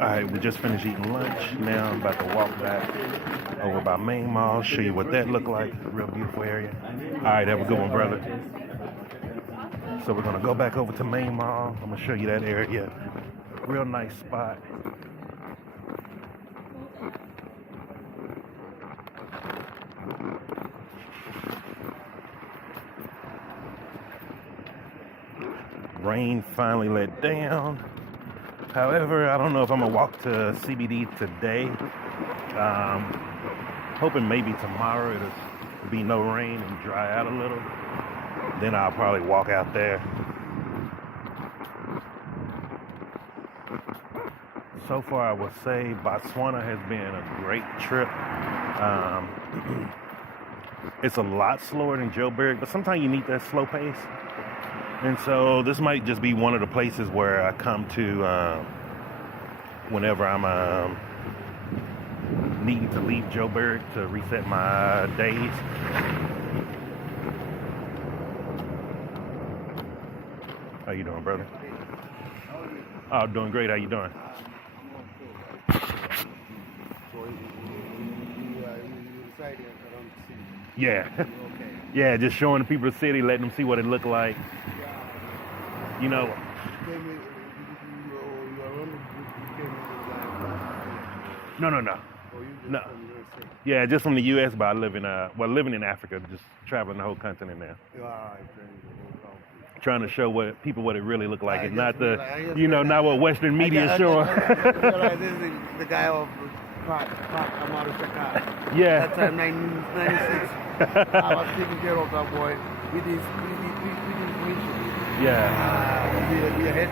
Alright, we just finished eating lunch. Now I'm about to walk back over by Main Mall, show you what that looked like. Real beautiful area. Alright, have a good one, brother. So we're gonna go back over to Main Mall. I'm gonna show you that area. Real nice spot. Rain finally let down. However, I don't know if I'm gonna walk to CBD today. Hoping maybe tomorrow it'll be no rain and dry out a little. Then I'll probably walk out there. So far, I would say Botswana has been a great trip. It's a lot slower than Joburg, but sometimes you need that slow pace. And so this might just be one of the places where I come to whenever I'm needing to leave Joburg to reset my days. How you doing, brother? Oh, doing great. How you doing? Yeah. Yeah, just showing the people the city, letting them see what it looked like. You know. No. Yeah, just from the U.S., but I live in living in Africa, just traveling the whole continent now. Trying to show people what it really looked like, and not not what Western media is showing. This is the guy of Yeah. That time, 1996. I was taking care of that boy with his mission. Yeah.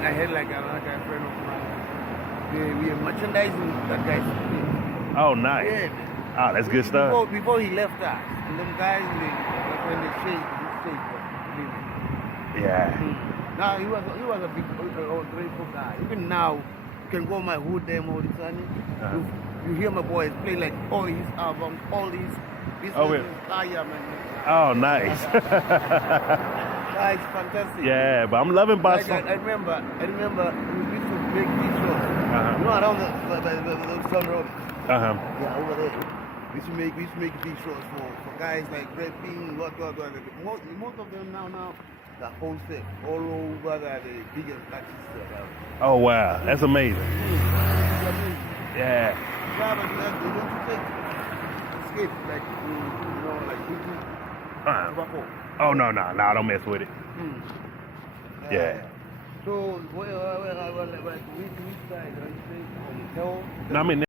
I had like another guy friend of mine. We are merchandising that guy's thing. Oh, nice. Yeah. Oh, that's good stuff. Before he left us, and them guys, when they changed, Yeah. Now he was a big, grateful guy. Even now, you can go my hood there all the time. You hear my boys play like all his albums, all his business. Oh, really? Man. Oh, nice. That's fantastic. Yeah, but I'm loving Boston. I remember we used to make these shows. You know, around the Sun Road. Yeah, over there. We used to make these shows for guys like rapping, what. Most of them now, the wholesale all over the biggest artists. Oh, wow. That's amazing. Yeah. Yeah, but they don't take skate like, tobacco. Oh, no, I don't mess with it. Yeah. So, which side are you saying? No, I'm in